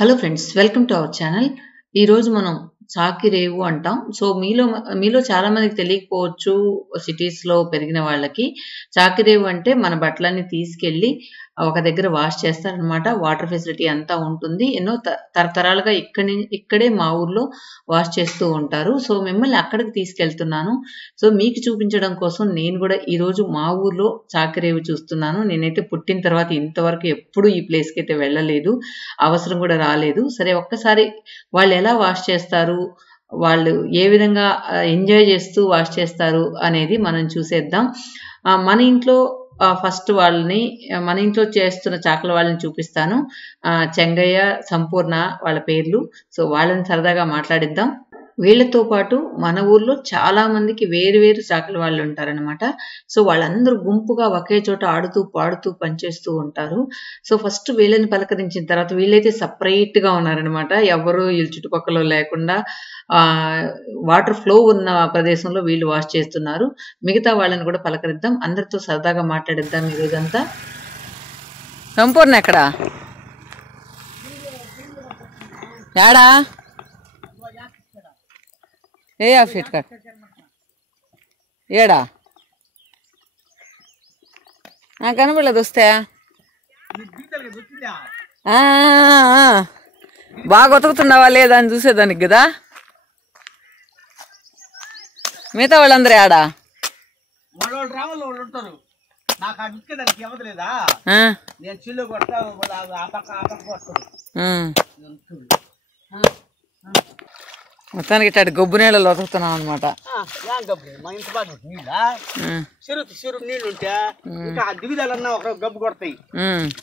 Hello friends, welcome to our channel. ఈరోజు మనం చాకిరేవు అంటాం. సో మీలో చాలా మందికి తెలియకపోవచ్చు. సిటీస్లో పెరిగిన వాళ్ళకి చాకిరేవు అంటే మన బట్టలన్నీ తీసుకెళ్ళి ఒక దగ్గర వాష్ చేస్తారనమాట. వాటర్ ఫెసిలిటీ అంతా ఉంటుంది. ఎన్నో తరతరాలుగా ఇక్కడే మా ఊర్లో వాష్ చేస్తూ ఉంటారు. సో మిమ్మల్ని అక్కడికి తీసుకెళ్తున్నాను. సో మీకు చూపించడం కోసం నేను కూడా ఈరోజు మా ఊర్లో చాకిరేవు చూస్తున్నాను. నేనైతే పుట్టిన తర్వాత ఇంతవరకు ఎప్పుడు ఈ ప్లేస్కి అయితే వెళ్ళలేదు, అవసరం కూడా రాలేదు. సరే, ఒక్కసారి వాళ్ళు ఎలా వాష్ చేస్తారు, వాళ్ళు ఏ విధంగా ఎంజాయ్ చేస్తూ వాష్ చేస్తారు అనేది మనం చూసేద్దాం. మన ఇంట్లో ఫస్ట్ మన ఇంట్లో చేస్తున్న చాకల వాళ్ళని చూపిస్తాను. చెంగయ్య, సంపూర్ణ వాళ్ళ పేర్లు. సో వాళ్ళని సరదాగా మాట్లాడిద్దాం. వీళ్ళతో పాటు మన ఊర్లో చాలా మందికి వేరు వేరు చాకల వాళ్ళు ఉంటారనమాట. సో వాళ్ళందరూ గుంపుగా ఒకే చోట ఆడుతూ పాడుతూ పనిచేస్తూ ఉంటారు. సో ఫస్ట్ వీళ్ళని పలకరించిన తర్వాత వీళ్ళైతే సపరేట్గా ఉన్నారనమాట. ఎవరు వీళ్ళ చుట్టుపక్కల లేకుండా వాటర్ ఫ్లో ఉన్న ప్రదేశంలో వీళ్ళు వాష్ చేస్తున్నారు. మిగతా వాళ్ళని కూడా పలకరిద్దాం, అందరితో సరదాగా మాట్లాడిద్దాం ఈరోజంతా. సంపూర్ణ ఎక్కడా? యాడా ఏ ఆఫీట్ కట్ ఏడా కనబడలేదు. వస్తే బాగా ఉతుకుతున్నావా లేదా అని చూసేదానికి కదా. మిగతా వాళ్ళందరూ ఏడా? మొత్తానికి ఇట్లా గొబ్బు నీళ్ళలో ఉతుకుతున్నాం అనమాట. చెరువు నీళ్ళు ఉంటే ఇంకా దిగుదలన్నా ఒక గబ్బు కొడతాయి,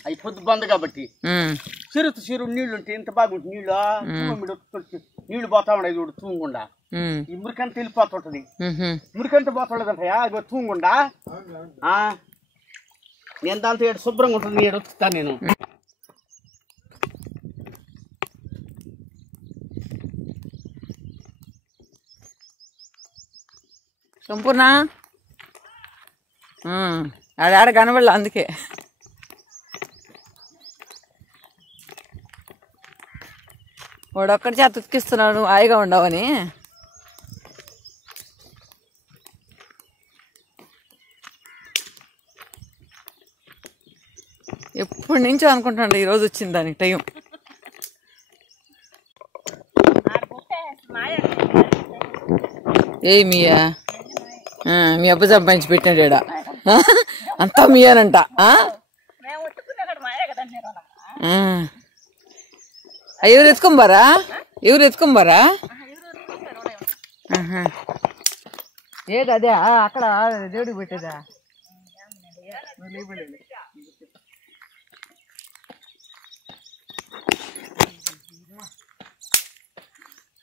అవి పొద్దు బంద్ కాబట్టి. చెరువు నీళ్ళు ఉంటే ఇంత బాగుంటుంది. నీళ్లు పోతా ఉండేది చూడు తూంగుండా. ఈ మురికంతా వెళ్ళిపోతుంటది. మురికంతా పోతుండదంటయా అది తూంగుండా. నేను దాంతో ఏడు శుభ్రంగా ఉంటుంది. ఏడు వస్తాను నేను. సంపూర్ణ ఆడ కనబడలే, అందుకే. వాడు ఒక్కడి చేత ఉతికిస్తున్నాడు హాయిగా ఉండవని. ఎప్పటి నుంచో అనుకుంటాడు ఈరోజు వచ్చింది దానికి టైం. ఏ మీయా? మీ అబ్బ సంపాదించి పెట్టినాడా? అంతా మీయానంట. ఎవరు ఎత్తుకోబారా? ఏది అదే అక్కడ దేవుడికి పెట్టేదా?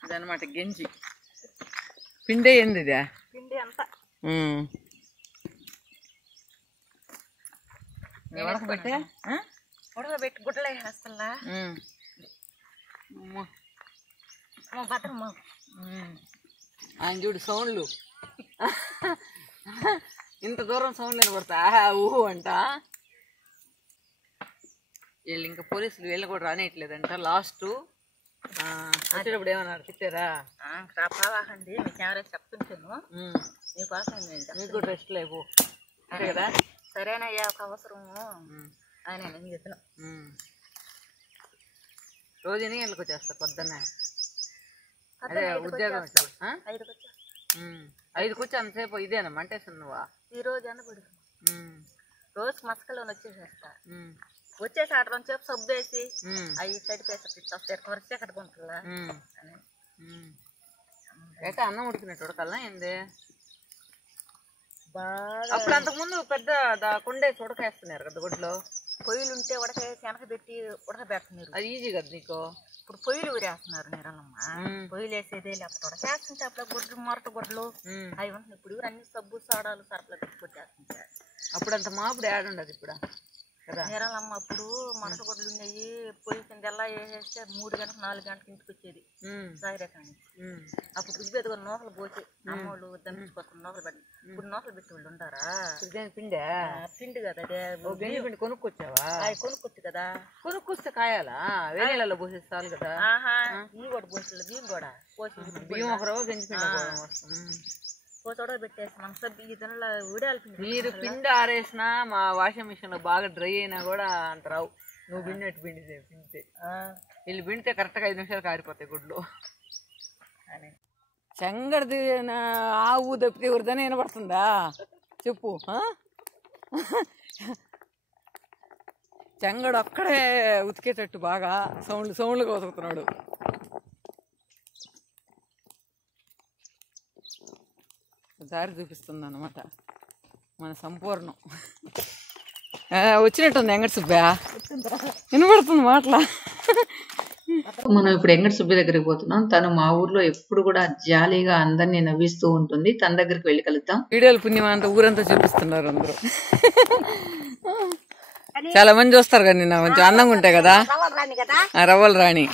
ఇదనమాట గెంజి. పిండే ఏంది ఇదే? ఉడకబెట్టి గుడ్డలు వేసేస్తా. ఆయన చూడు సౌండ్లు, ఇంత దూరం సౌండ్లు వినబడతా ఊహు అంట. వీళ్ళు ఇంకా పోలీసులు వీళ్ళు కూడా రానియట్లేదంట. లాస్ట్ వచ్చేటప్పుడు ఏమన్నారు, తిట్టారా? రాపావాకండి మీ కెమెరా చెప్తుంటాను మీకోసం, మీకు రెస్ట్ లేవు అంతే కదా. సరేనయ్యా, ఒక అవసరము అని నేను చెప్పిన. రోజు ఎన్ని గంటలకు వచ్చేస్తా? పొద్దున్నే అదే ఉద్యోగం 5కి వచ్చి అంతసేపు ఇదేనా మంటేస్తాను నువ్వా? ఈ రోజు అనబడి రోజుకి మసకలో వచ్చేసేస్తా. వచ్చేసి ఆట 2 సేపు సబ్బు వేసి అవి తడిపేసి కొరిసే కట్టుకుంటున్నా. అయితే అన్నం ఉడికినట్టు ఉడకల్లా ఏంది? అప్పుడు అంతకుముందు పెద్ద కుండేసి ఉడకేస్తున్నారు కదా గుడ్లో. పొయ్యిలు ఉంటే ఉడకేసి వెనకబెట్టి ఉడకబెడుతున్నారు. అది ఈజీ కదా నీకు. ఇప్పుడు పొయ్యిలు ఊరేస్తున్నారు నీరమ్మా. పొయ్యిలు వేసేదే లేకపోతే ఉడకేస్తుంటే అప్పుడు గుడ్లు మొరట గుడ్లు అవి ఉంటున్నాయి. ఇప్పుడు అన్ని సబ్బు సోడాలు సరఫరా పెట్టి కొట్టేస్తుంటారు. అప్పుడు అంత మాపుడు ఏడుండదు ఇప్పుడు. నీరాలమ్మ అప్పుడు మంట గొడ్లు ఉన్నాయి, పొయ్యి కింద ఎలా వేసేస్తే 3 గంటలకు 4 గంటలకు ఇంటికి వచ్చేది సాయిరేకాని. అప్పుడు రుచి పెద్దగా నూకలు పోసి అమ్మోళ్ళు దంపించుకోసం నూకలు పెట్టి. ఇప్పుడు నూకలు పెట్టేవాళ్ళు ఉంటారా? పిండి కదా అదే పిండి కొనుక్కొచ్చావా? అవి కొనుక్కొచ్చు కదా. కొనుక్కొస్తే కాయాలా? వేరేళ్ళలో పోసేసి చాలు కదా. ఈ కూడా పోసి బియ్యం కూడా పోసి బియ్యం ఒక రవ్వ పోతోడో పెట్టేసి మన ఈ దినలో ఊడాలి. మీరు పిండి ఆరేసినా మా వాషింగ్ మిషన్ లో బాగా డ్రై అయినా కూడా అంత రావు. నువ్వు పిండినట్టు పిండితే వీళ్ళు పిండితే కరెక్ట్గా 5 నిమిషాలు కారిపోతాయి గుడ్లు. చెంగడిది ఆవు తప్పితే ఎవరిదని వినపడుతుందా చెప్పు? చెంగడు ఒక్కడే ఉతికేటట్టు బాగా సౌండ్లుగా ఉతుకుతున్నాడు. దారి చూపిస్తుంది అన్నమాట మన సంపూర్ణం. వచ్చినట్టుంది వెంకట సుబ్బయ్య, వినపడుతుంది మాటలా. మనం ఇప్పుడు వెంకట సుబ్బయ్య దగ్గరికి పోతున్నాం. తను మా ఊర్లో ఎప్పుడు కూడా జాలీగా అందరినీ నవ్విస్తూ ఉంటుంది. తన దగ్గరికి వెళ్ళి కలుద్దాం. వీడియోలు పుణ్యం అంతా ఊరంతా చూపిస్తున్నారు అందరూ. చాలా మంది చూస్తారు కదా, నిన్న కొంచెం అందంగా ఉంటాయి కదా రవ్వల రాణి.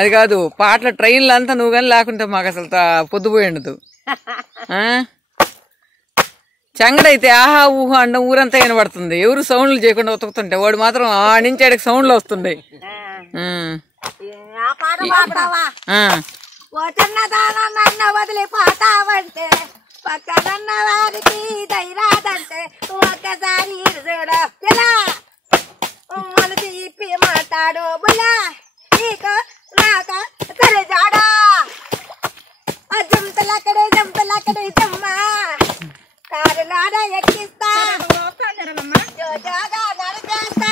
అది కాదు పాటల ట్రైన్లో అంతా నువ్వు కానీ లేకుంటే మాకు అసలు పొద్దుపోయి ఉండదు. చెంగడైతే ఆహా ఊహా అండం ఊరంతా వినబడుతుంది. ఎవరు సౌండ్లు చేయకుండా ఉతుకుతుంటే వాడు మాత్రం ఆ నుంచి ఆడికి సౌండ్లు వస్తున్నాయి. వదిలిపోతావంటే పక్కనన్న వారికి ధైర్యాదంటే ఒక్కసారి తీపి మాట్లాడు బుల్లా నీకు నాక తలజాడా జంపలక్కడే జమ్మా కారులాడ ఎక్కిస్తా జోజాగా నడిపేస్తా.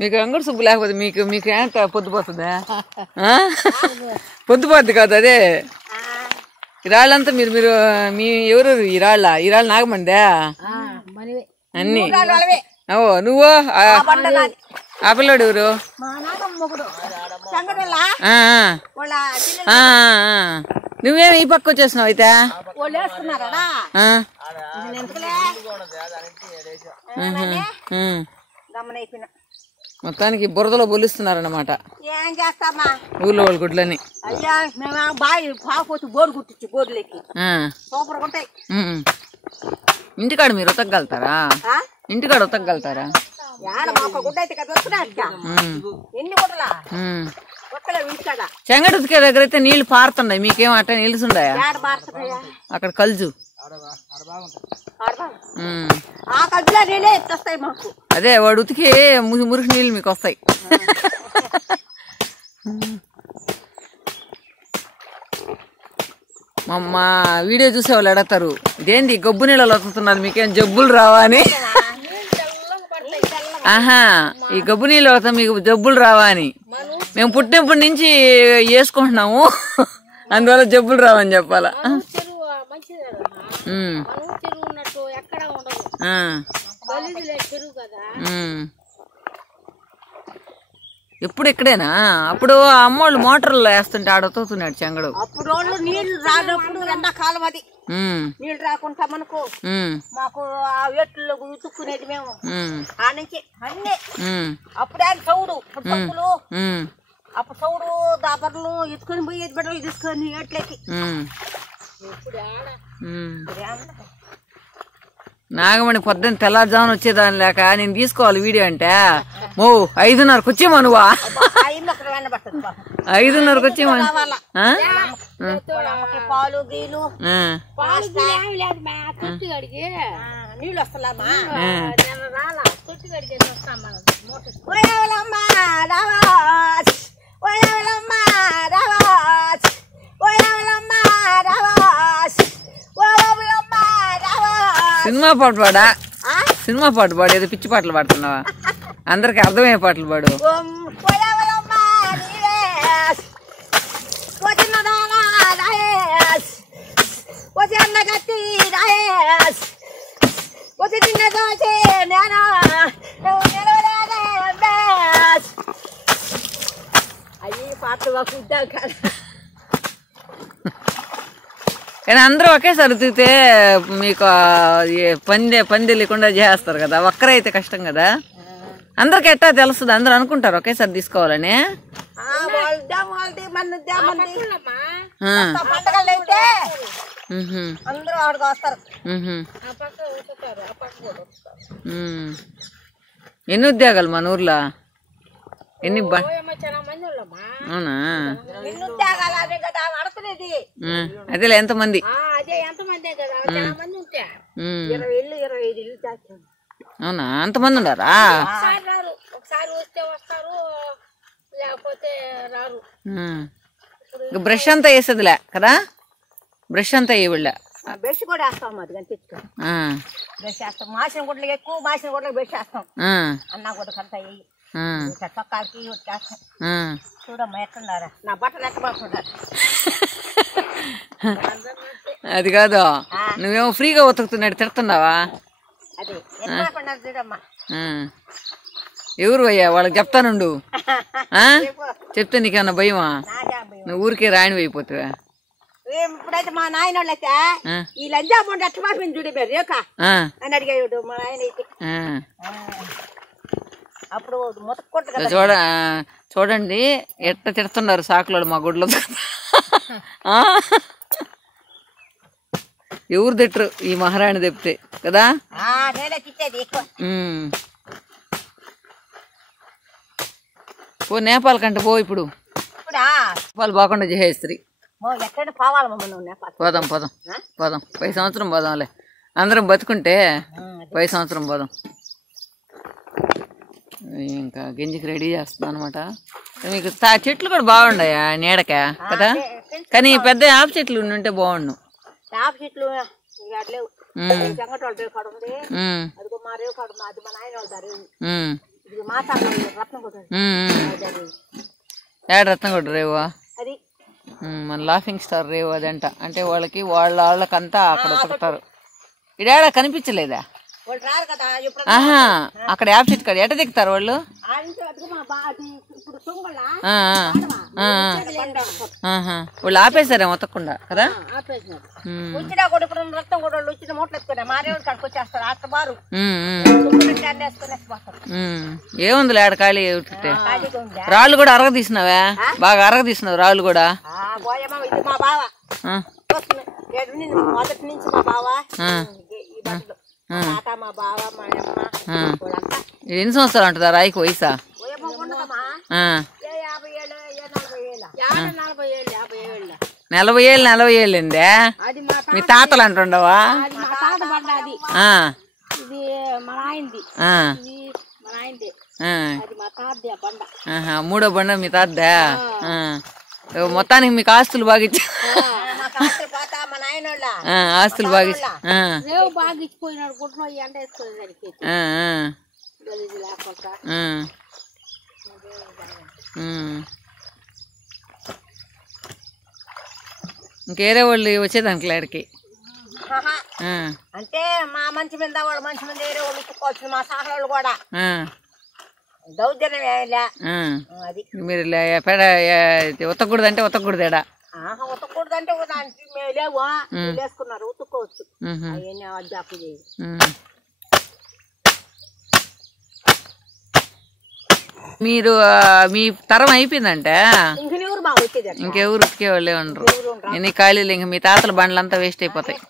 మీకు వెంకట సుబ్బు లేకపోతే మీకు ఏంట పొద్దుపోతుందా? పొద్దుపోద్ది కాదు అదే. ఇరాళ్ళంతా మీరు మీ ఎవరు ఇరాళ్ళ నాగమందా అన్ని? ఓ నువ్వు ఆ పిల్లోడు ఎవరు? నువ్వేమి ఈ పక్క వచ్చేసినావు అయితే? మొత్తానికి బురదలో బొలిస్తున్నారన్నమాట ఏం చేస్తామా ఊళ్ళో వాళ్ళ గుడ్లని. అయ్యా మేము బాగా పాపోతు బోర్డు కుట్టించు బోర్డులకి సూపర్ ఉంటాయి. ఇంటికాడ మీరు ఉతకగలుగుతారా? ఇంటికాడ ఉతకగలుగుతారా? చెంగడు ఉతికే దగ్గర అయితే నీళ్లు పారుతున్నాయి. మీకేం అట్ట నిలుసుండాయా? అక్కడ కల్జు అదే వాడు ఉతికి మురికి నీళ్ళు మీకు వస్తాయి. మా వీడియో చూసే వాళ్ళు అడగతారు ఇదేంది గబ్బు నీళ్ళలో వస్తున్నారు, మీకేం జబ్బులు రావా అని. ఆహా ఈ గబ్బు నీళ్ళు అవుతా మీకు జబ్బులు రావా అని. మేము పుట్టినప్పటి నుంచి వేసుకుంటున్నాము, అందువల్ల జబ్బులు రావని చెప్పాలా. ఎప్పుడు ఇక్కడేనా? అప్పుడు అమ్మోళ్ళు మోటార్లు వేస్తుంటే ఆడవుతున్నాడు చెంగడు. అప్పుడు నీళ్లు రానప్పుడు ఎండాకాలం అది నీళ్లు రాకుండా మనకు మాకు ఆ వేట్లలో ఉతుక్కునేది మేము ఆ నుంచి అన్ని. అప్పుడే చౌడు పప్పులు అప్పుడు చౌడు దాబర్లు ఎత్తుకొని పోయేది బిడ్డలు తీసుకొని ఏట్లకి. నాగమణి పొద్దున్న తెల్లారుజామున వచ్చేదాని లేక నేను తీసుకోవాలి వీడియో అంటే 5:30కి వచ్చేమా నువ్వా? 5:30కి వచ్చేమా? పాలు గీలు నీళ్ళు వస్తలేమా? సినిమా పాట పాడా? సినిమా పాట పాడు, ఏదో పిచ్చి పాటలు పాడుతున్నావా? అందరికి అర్థమయ్యే పాటలు పాడు. అయ్యి పాటలు కానీ అందరూ ఒకేసారి ఉతికితే మీకు పంది లేకుండా చేస్తారు కదా, ఒక్కరైతే కష్టం కదా. అందరికి ఎట్టా తెలుస్తుంది, అందరూ అనుకుంటారు ఒకేసారి తీసుకోవాలని. ఎన్ని ఉద్యోగాలు మన ఊర్లో? ఎన్ని అవునా? అదేలే ఎంతమంది? అవునా, అంతమంది ఉన్నారా? బ్రష్ అంతా వేసేదిలే కదా, బ్రష్ అంతా వేయలే. బ్రష్ కూడా వేస్తాం, అది కానీ తెచ్చుకోండి. బ్రష్ వేస్తాం, మాసిన గుడ్లకి ఎక్కువ మాసిన గుడ్లకి బ్రష్ వేస్తాం. అన్న గుడ్డకంతా వేయి, చొక్కాలకి వేస్తాం. చూడమ్మా ఎట్లున్నారా, నా బట్టలు ఎట్లా పడుతుంటారు. అది కాదు, నువ్వేమో ఫ్రీగా ఉతుకుతున్నట్టు తిడుతున్నావా? అదే ఎట్లా చూడమ్మా. ఎవరు అయ్యా వాళ్ళకి చెప్తానుండు, చెప్తే నీకేమన్నా భయమా? నువ్వు ఊరికే రాణి అయిపోతావా? ఇప్పుడైతే మా నాయన వాళ్ళైతే ఈ లంజా మొండి ఎట్లా మారిపోయింది చూడే మీరు రేఖ అని అడిగాడు మా ఆయన అయితే. అప్పుడు ముతక్కొట్టు చూడండి ఎట్లా తిడుతున్నారు సాకులు మా గుడ్లో. ఎవరు తిట్టరు, ఈ మహారాణి తెప్పితే కదా. పో నేపాల్ కంటే పో, ఇప్పుడు నేపాల్ బాగుండా చేసేస్త్రీ. పోదాం పోదాం పోదాం, 10 సంవత్సరం పోదాంలే, అందరం బతుకుంటే 10 సంవత్సరం పోదాం. ఇంకా గింజకి రెడీ చేస్తున్నాం అనమాట. మీకు చెట్లు కూడా బాగుండాయా నీడక కదా, కానీ పెద్ద ఆప చెట్లు ఉంటే బాగుండు. ఏడ రత్నగొడ్డ రేవా, మన లాఫింగ్ స్టార్ రేవు అదంట. అంటే వాళ్ళకంతా అక్కడ ఉతుకుతారు. ఇడాడ కనిపించలేదా? ఆహా, అక్కడ యాప్ చెట్టు కాడ ఎట్ట దిగుతారు వాళ్ళు? వాళ్ళు ఆపేశారేమో ఉతకకుండా కదా. ఏముంది ఆడ ఖాళీ ఉతికితే. రాళ్ళు కూడా అరగ తీసినావా? బాగా అరగ తీసినావు రాళ్ళు కూడా. ఎన్ని సంవత్సరాలు ఉంటుందా రాయికి వయసా? 40 ఏళ్ళు 40 ఏళ్ళిందే. మీ తాతలు అంటుండవా? మూడో బండ మీ తాతదా? మొత్తానికి మీకు ఆస్తులు బాగా ఇచ్చా, ఆస్తులు బాగా బాగిచ్చిపోయినాడు గుట్లో ఎండ వేసుకునేసరికి. ఇంకేరే వాళ్ళు వచ్చేదానికి లేడికి అంటే మా మంచి మీద వాళ్ళు మంచి మీద వేరే వాళ్ళు ఉత్తుకోవచ్చు. మా సహోళ్ళు కూడా దౌర్జన్యం అది. మీరు ఉతకూడదు అంటే ఉతకూడదు ఎడా? ఉతకూడదు అంటే మేము లేవు, వేసుకున్నారు ఉతుక్కోవచ్చు. అవన్నీ అడ్డాపు చేయదు. మీరు మీ తరం అయిపోయిందంటే ఇంకెవరు బాగా వచ్చేది, ఇంకెవరు ఉతికే వాళ్ళే ఉండరు. ఎన్ని ఖాళీలు ఇంక మీ తాతల బండ్లంతా వేస్ట్ అయిపోతాయి.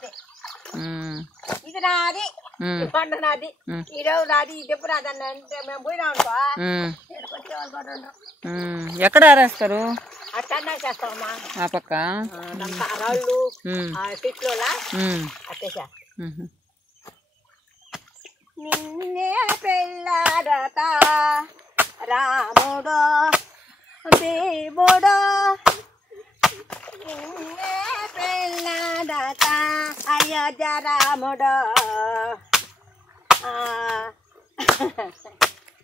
ఇది నాది పండు నాది, ఈ రోజు నాది, ఇది ఎప్పుడు నాది అంటే మేము పోయినా అనుకో ఎక్కడ ఆరేస్తారు? అట్లా చేస్తామమ్మా. ఆ పక్క రాళ్ళు చెట్లు అట్టేసా. నిన్నే పెళ్ళాడత రాముడో దేవుడో, నిన్నే పెళ్ళాడత అయోధ్య రాముడో.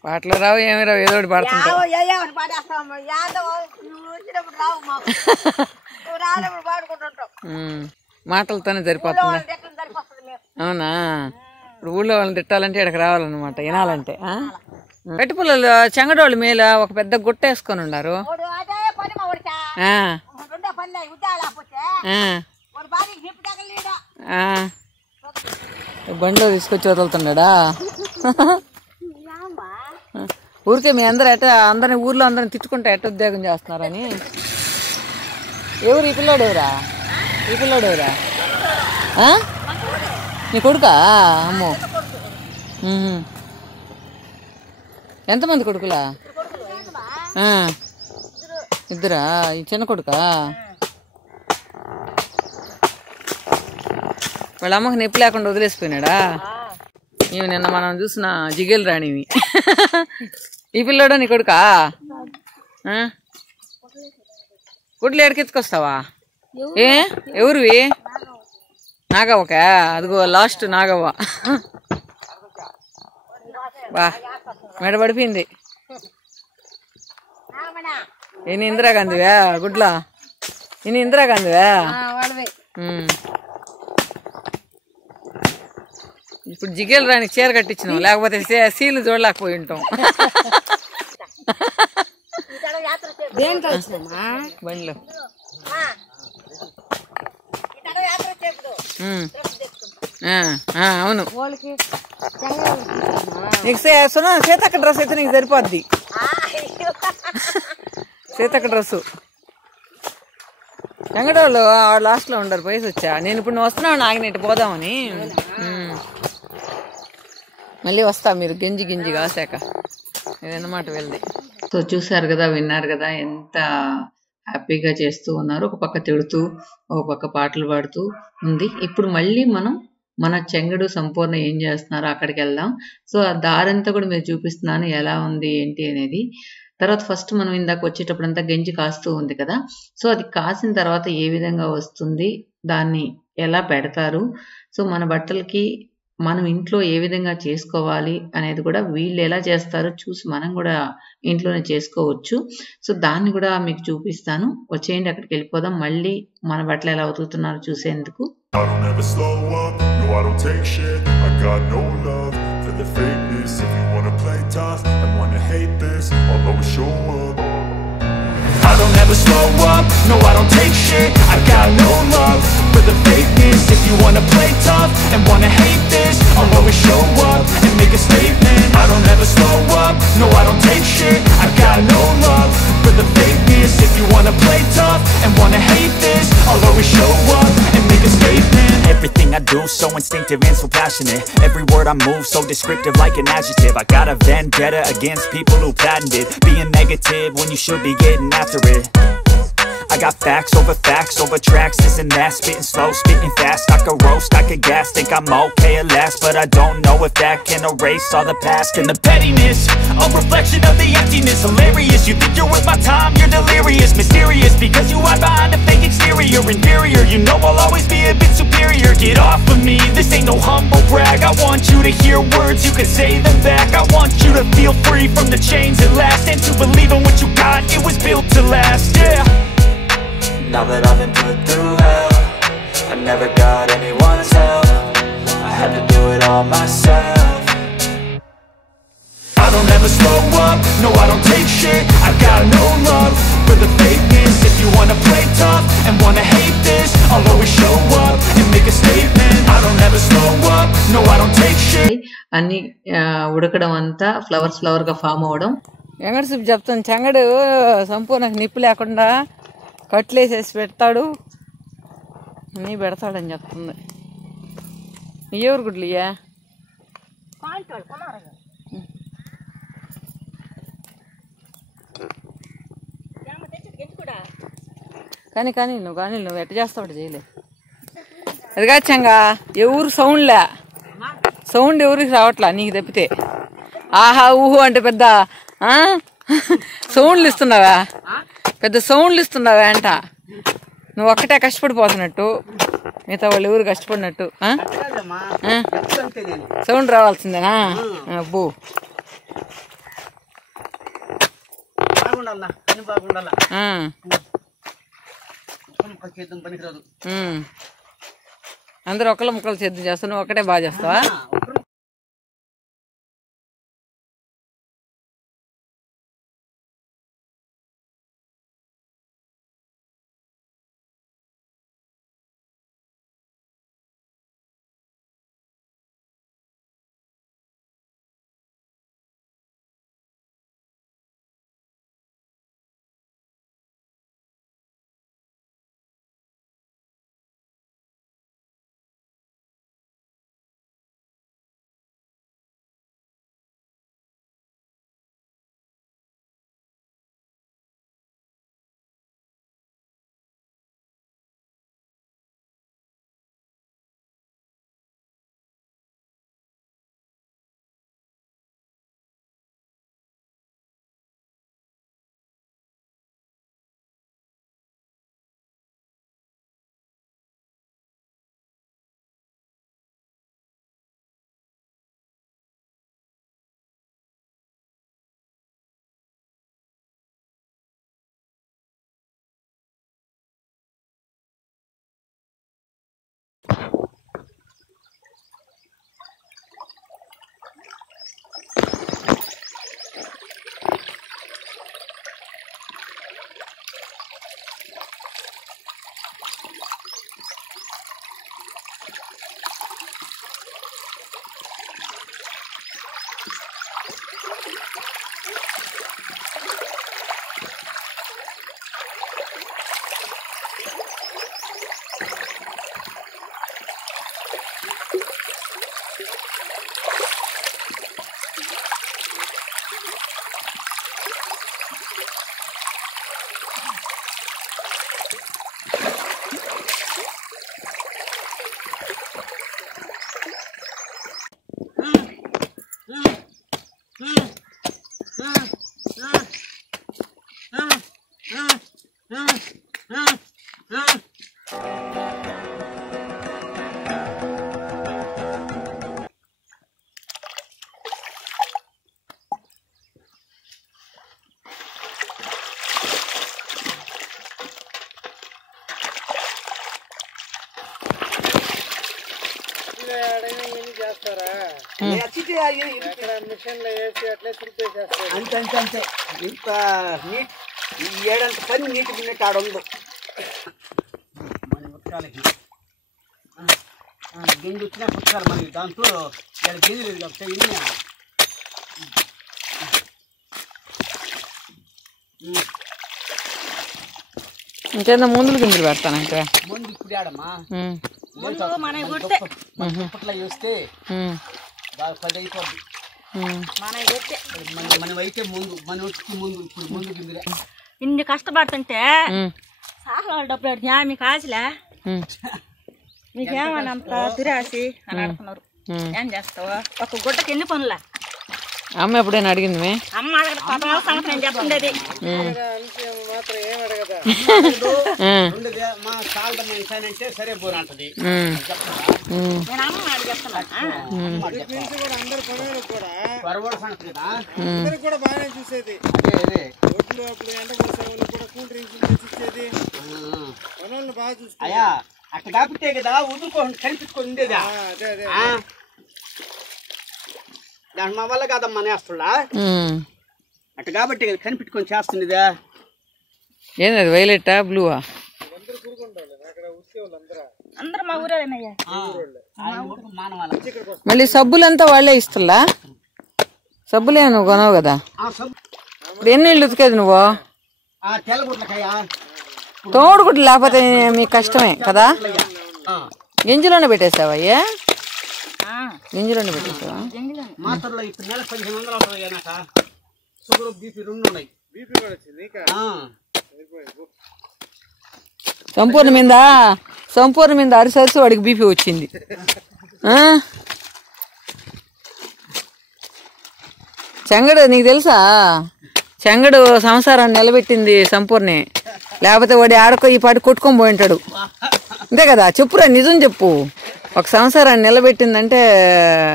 పాటలు రావు ఏమి రావు, ఏదో ఒకటి పాడుతుంటావు. పాడేస్తాము, నువ్వు వచ్చినప్పుడు రావు మాకు, నువ్వు రానప్పుడు పాడుకుంటుంటావు. మాటలతోనే సరిపోతుందా? అవునా? ఇప్పుడు ఊళ్ళో వాళ్ళని తిట్టాలంటే ఇక్కడికి రావాలన్నమాట, వినాలంటే. పెట్టి పుల్లలు చెంగడోళ్ళ మీద ఒక పెద్ద గుట్ట వేసుకొని ఉన్నారు. బండిలో తీసుకొచ్చి వదులుతున్నాడా? ఊరికే మీ అందరూ అందరిని ఊర్లో అందరిని తిట్టుకుంటా ఉద్యోగం చేస్తున్నారని. ఎవరు ఈ పిల్లోడు? ఎవరా ఈ పిల్లోడు? ఎవరా నీ కొడుకా? అమ్మో, ఎంతమంది కొడుకులా? ఇద్దరా? ఈ చిన్న కొడుకా? వాళ్ళ అమ్మకి నొప్పి లేకుండా వదిలేసిపోయినాడా? ఇవి నిన్న మనం చూసిన జిగేల్ రాణివి. ఈ పిల్లోడా నీ కొడుకా? గుడ్లు ఎడకెత్తుకొస్తావా? ఎవరివి? నాగవ్వకా? అదిగో లాస్ట్ నాగవ్వ. బా మెడ పడిపోయింది. ఈయన ఇందిరాగాంధీవా? గుడ్లా ఈయన ఇందిరాగాంధీవా? ఇప్పుడు జిగేలు రాని చీర కట్టించినాం, లేకపోతే సీలు చూడలేకపోయి ఉంటాం. బండిలో అవును. నీకు సీతక్క డ్రెస్ అయితే నీకు సరిపోద్ది. సీతక్క డ్రెస్సు వెంకటోళ్ళు లాస్ట్ లో ఉండరు, పోయేసి వచ్చా. నేను ఇప్పుడు నువ్వు వస్తున్నావు నాగినట్టు పోదామని. మళ్ళీ వస్తా మీరు గింజి గింజి కాసాక ఇదన్నమాట వెళ్ళి. సో చూసారు కదా, విన్నారు కదా, ఎంత హ్యాపీగా చేస్తూ ఉన్నారు. ఒక పక్క తిడుతూ ఒక పక్క పాటలు పాడుతూ ఉంది. ఇప్పుడు మళ్ళీ మనం మన చెంగడు సంపూర్ణ ఏం చేస్తున్నారో అక్కడికి వెళ్దాం. సో ఆ దారంతా కూడా మీరు చూపిస్తున్నాను ఎలా ఉంది ఏంటి అనేది. తర్వాత ఫస్ట్ మనం ఇందాక వచ్చేటప్పుడు అంతా గంజి కాస్తూ ఉంది కదా, సో అది కాసిన తర్వాత ఏ విధంగా వస్తుంది, దాన్ని ఎలా పెడతారు, సో మన బట్టలకి మనం ఇంట్లో ఏ విధంగా చేసుకోవాలి అనేది కూడా వీళ్ళు ఎలా చేస్తారో చూసి మనం కూడా ఇంట్లోనే చేసుకోవచ్చు. సో దాన్ని కూడా మీకు చూపిస్తాను. వచ్చేయండి, అక్కడికి వెళ్ళిపోదాం. మళ్ళీ మన బట్టలు ఎలా ఉతుకుతున్నారో చూసేందుకు. I don't ever slow up, no I don't take shit. I got no love for the fakeness. If you wanna play tough and wanna hate this, I'll always show up and make a statement. I don't ever slow up, no I don't take shit. I got no love for the fakeness. If you wanna play tough and wanna hate this, I'll always show up and make a statement. Everything I do so instinctive and so passionate. Every word I move so descriptive like an adjective. I got a vendetta against people who patented being negative when you should be getting after it. I got facts over tracks, this and that. Spitting slow, spitting fast. I could roast, I could gas. Think I'm okay at last, but I don't know if that can erase all the past. And the pettiness, a reflection of the emptiness. Hilarious, you think you're worth my time, you're delirious. Mysterious, because you hide behind a fake exterior. Inferior, you know I'll always be a bit superior. Get off of me, this ain't no humble brag. I want you to hear words, you can say them back. I want you to feel free from the chains at last, and to believe in what you got, it was built to last, yeah. Now that I've been put through hell, I never got anyone's help. I had to do it all myself. I don't ever slow up, no I don't take shit. I got no love for the fakeness. If you wanna play tough and wanna hate this, I'll always show up and make a statement. I don't ever slow up, no I don't take shit. అన్ని ఉడకడం అంతా flower గా form అవడం. వెంకటసుబ్బు చెప్తాను, చెంగడు సంపూర్ణ నిప్పు లేకుండా కట్లేసేసి పెడతాడు, అన్నీ పెడతాడని చెప్తుంది. ఎవరు గుడ్లియా? కానీ నువ్వు ఎట్ట చేస్తావు చేయలే. అది కాచంగా ఎవరు సౌండ్ ఎవరికి రావట్లా నీకు తప్పితే. ఆహా ఊహు అంటే పెద్ద సౌండ్లు ఇస్తున్నావా, పెద్ద సౌండ్లు ఇస్తున్నావా అంట. నువ్వు ఒక్కటే కష్టపడిపోతున్నట్టు, మిగతా వాళ్ళు ఎవరు కష్టపడినట్టు. సౌండ్ రావాల్సిందేనా? అబ్బో అందరూ ఒకళ్ళ ముక్కలు చేద్దాం చేస్తావు, నువ్వు ఒకటే బాగా చేస్తావా? అంతే ఇంత నీట్ ఏడంత పని నీటి ఉన్నట్టు ఆడ ఉందో మన ఉతకాలకి గింజ వచ్చినా ఉతకాలి మనకి దాంతో ఇక్కడ గింజ లేదు కాబట్టి ఇంకేందా ముందులు గింజలు పెడతాను ఇంకా ముందు ఇప్పుడు ఆడమ్మా దుప్పట్లా చూస్తే బాగా 10 అయిపోద్ది మనం అయితే ముందు మన వచ్చి ముందు ఇప్పుడు ముందు గింజలే ఇన్ని కష్టపడుతుంటే చాలా డబ్బులు అడిగినా మీకు ఆశలే మీకేమని అంత దురాసి అని అడుగుతున్నారు. ఏం చేస్తావు? ఒక గుడ్డకి ఎన్ని పనులా? అమ్మ ఎప్పుడైనా అడిగింది? అమ్మ అడగదు. పదహారు సంవత్సరం నేను చెప్తుండేది. సరే బోరంటది నేను అమ్మ అడిగి చెప్తున్నా. చూసేది అయ్యా అట్లా కాకపోతే కదా వదులుకోండి కనిపించుకొని ఉండేదా దాని మా వల్ల కాదమ్మా నేస్తున్నా అట్లా కాబట్టి కదా కనిపెట్టుకొని చేస్తుండేదా. ఏంది వైలెట్టా బ్లూవా? అందరూ మా ఊరేనయ్యా. మళ్ళీ సబ్బులంతా వాళ్ళే ఇస్తున్నా? సబ్బులే నువ్వు కొనవు కదా? ఇప్పుడు ఎన్ని ఇళ్ళు ఉతికేది నువ్వు? తోడుగుడ్లు లేకపోతే మీకు కష్టమే కదా? గింజలోనే పెట్టేసావా? అయ్యా గింజలోనే పెట్టేసావా? మాత్రలో ఇప్పుడు నెలకు 1500 అవుతుంది కనుక షుగర్ బీపీ 2 ఉన్నాయి. బీపీ కూడా వచ్చింది. సంపూర్ణ మీద అరిసరిసి వాడికి బీపీ వచ్చింది. చెంగడు నీకు తెలుసా? చెంగడు సంసారాన్ని నిలబెట్టింది సంపూర్ణే. లేకపోతే వాడి ఆడకో ఈ పాటి కొట్టుకొని పోయి ఉంటాడు. అంతే కదా? చెప్పురా, నిజం చెప్పు. ఒక సంసారాన్ని నిలబెట్టిందంటే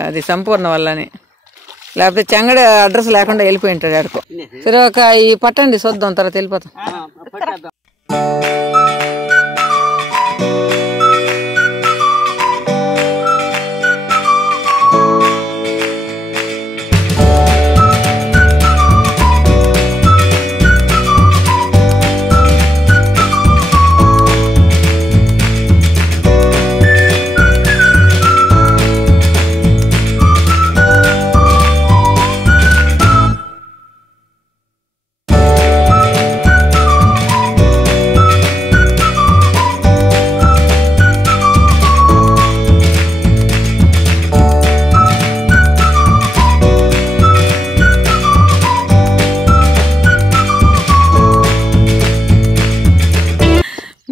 అది సంపూర్ణ వల్లనే. లేకపోతే చెంగడ అడ్రస్ లేకుండా వెళ్ళిపోయి ఉంటాడు ఆడుకో. సరే ఒక ఈ పట్టండి చూద్దాం, తర్వాత వెళ్ళిపోతాం.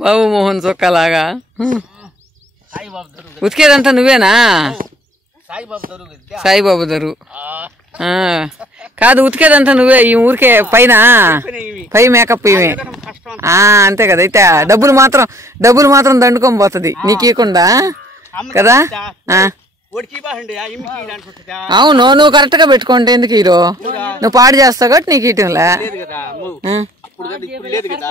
బాబు మోహన్ చొక్కలాగా ఉతికేదంతా నువ్వేనా? సాయిబాబు దరు కాదు, ఉతికేదంతా నువ్వే. ఈ ఊరికే పైన పై మేకప్ ఇవే అంతే కదా? అయితే డబ్బులు మాత్రం దండుకొని పోతుంది నీకు ఇవ్వకుండా కదా? అవును, నువ్వు కరెక్ట్ గా పెట్టుకుంటే ఎందుకు హీరో? నువ్వు పాడు చేస్తావు కాబట్టి నీకు ఇవ్వటంలే. అప్పుడు లేదు కదా,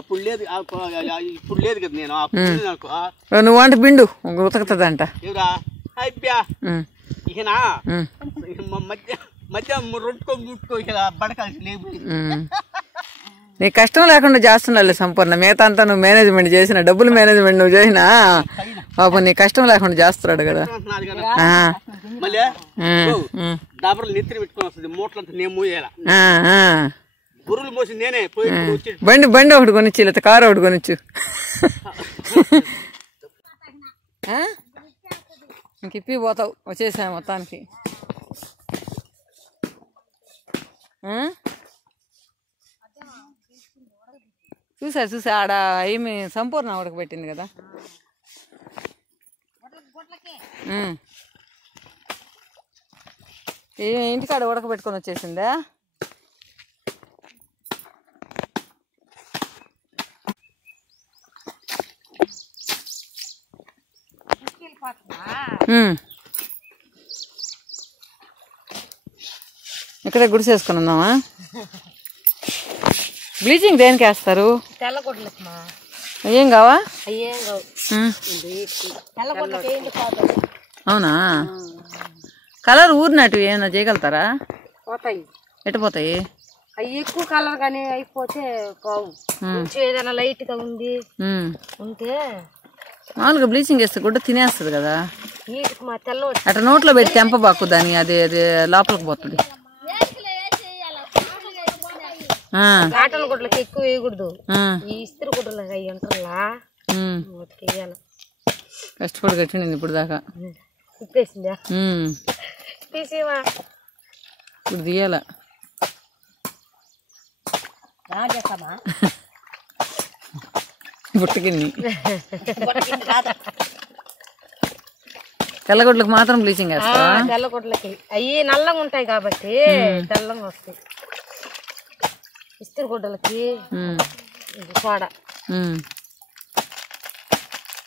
అప్పుడు లేదు, ఇప్పుడు లేదు కదా. నేను నువ్వు వంట పిండు ఉతకుతుందంట. ఇక మధ్య రొట్టుకో ఇక బడకాలి లేవు. నీకు కష్టం లేకుండా చేస్తున్నాలే సంపూర్ణ. మిగతా అంతా నువ్వు మేనేజ్మెంట్ చేసిన, డబ్బులు మేనేజ్మెంట్ నువ్వు చేసినా పాపం నీ కష్టం లేకుండా చేస్తున్నాడు కదా. దాబర్లు నెత్తిని పెట్టుకొని వస్తుంది, మూటలంతా నేను మూయాల, బుర్రులు మోసి నేనే బండి ఒకటి కొనిచ్చు, లేకపోతే కారు ఒకటి కొనిచ్చు. ఇంక ఇప్పి పోతావు, వచ్చేసా మొత్తానికి. చూసా ఆడ ఏమి సంపూర్ణ ఉడకబెట్టింది కదా. ఇంటికాడ ఉడకబెట్టుకొని వచ్చేసిందా? ఇక్కడే గుడిసేసుకుని ఉందామా? బ్లీచింగ్ దేనికి వేస్తారు? తెల్లగొడ్లకి. ఏం కావా? అయ్యేం కావు. తెల్లగొడ్లకి ఎండిపోతాయి. అవునా? కలర్ ఊరినట్టు ఏమైనా చేయగలుగుతారా? పోతాయి. ఎట్టిపోతాయి? అవి ఎక్కువ కలర్ కానీ అయిపోతే పోవు. ఏదైనా లైట్ గా ఉంది ఉంటే మామూలుగా బ్లీచింగ్ వేస్తే గుడ్డ తినేస్తుంది కదా. వీటికి మా తెల్ల అట్లా నోట్లో పెట్టి తెంపబాకు దాన్ని, అది అది లోపలికి పోతుంది. కాటన్ గుడ్లకి ఎక్కువ వేయకూడదు. ఈ ఇస్త్రీ గుడ్డలకి అవి అంటారా వేయాలి. కష్టపడి కట్టింది ఇప్పుడు దాకా. ఇప్పేసిందా? తీసేవా? ఇప్పుడు తీయాల. బుట్టకిన్ని తెల్లగొడ్లకు మాత్రం బ్లీచింగ్ వేస్తా. తెల్లగొడ్లకి అవి నల్లగా ఉంటాయి కాబట్టి తెల్లంగా వస్తాయి. ఇస్త్రీ గుడ్డలకి సోడా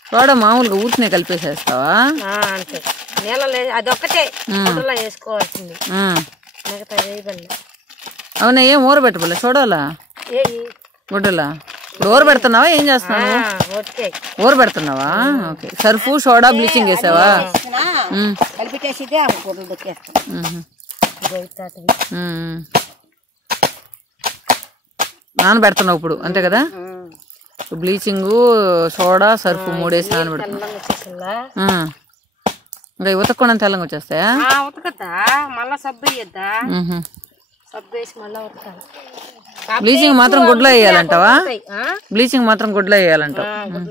సోడా మామూలుగా ఊరినే కలిపేసేస్తావా? అంతే. నీళ్ళలో అదొక్కటే గుడ్డలో వేసుకోవాల్సింది, మిగతా వేయబడి. అవునా? ఏం ఊర పెట్టబోలే సోడాలా గుడ్డలా? ఇప్పుడు ఊర పెడుతున్నావా? ఏం చేస్తున్నావు? ఊర పెడుతున్నావా? ఓకే. సర్ఫు సోడా బ్లీచింగ్ వేసావా? కలిపిటేసిదే గుడ్డలు దొక్కేస్తాను. నానబెడుతున్నావు ఇప్పుడు అంతే కదా? బ్లీచింగ్ సోడా సర్ఫు 3 వేసి నానబెడుతున్నా. ఇంకా ఉతకకుండా తెల్లంగా వచ్చేస్తాయా? ఉతకద్దా, మళ్ళా సబ్బు వేయద్దా? సబ్బు వేసి మళ్ళా ఉతకాలి. బ్లీచింగ్ మాత్రం గుడ్లో వేయాలంటావా? బ్లీచింగ్ మాత్రం గుడ్లో వేయాలంటావు.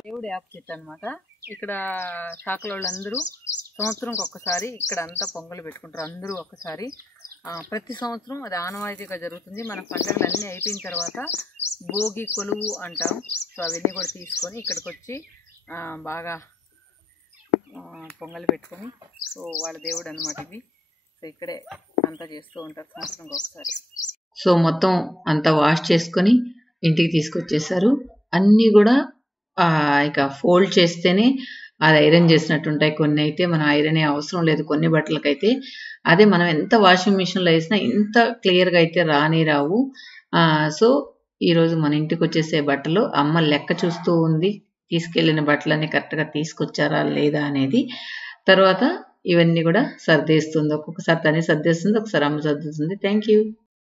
దేవుడు యాప్ చెట్టు అనమాట. ఇక్కడ శాఖల వాళ్ళందరూ సంవత్సరంకి ఒక్కసారి ఇక్కడ అంతా పొంగలు పెట్టుకుంటారు. అందరూ ఒక్కసారి ప్రతి సంవత్సరం అది ఆనవాయితీగా జరుగుతుంది. మన పండుగలు అన్నీ అయిపోయిన తర్వాత భోగి కొలువు అంటాం. సో అవన్నీ కూడా తీసుకొని ఇక్కడికి వచ్చి బాగా పొంగలు పెట్టుకొని, సో వాళ్ళ దేవుడు అనమాట ఇది. సో ఇక్కడే అంతా చేస్తూ ఉంటారు సంవత్సరంకి ఒకసారి. సో మొత్తం అంతా వాష్ చేసుకొని ఇంటికి తీసుకొచ్చేసారు. అన్నీ కూడా ఇక ఫోల్డ్ చేస్తేనే అది ఐరన్ చేసినట్టు ఉంటాయి. కొన్ని అయితే మనం ఐరన్ అవసరం లేదు కొన్ని బట్టలకైతే. అదే మనం ఎంత వాషింగ్ మిషన్లో వేసినా ఇంత క్లియర్గా అయితే రావు. సో ఈరోజు మన ఇంటికి వచ్చేసే బట్టలు అమ్మ లెక్క చూస్తూ ఉంది, తీసుకెళ్ళిన బట్టలన్నీ కరెక్ట్గా తీసుకొచ్చారా లేదా అనేది. తర్వాత ఇవన్నీ కూడా సర్దేస్తుంది. ఒక్కొక్కసారి తనే సర్దేస్తుంది, ఒకసారి అమ్మ సర్దుతుంది. Thank you.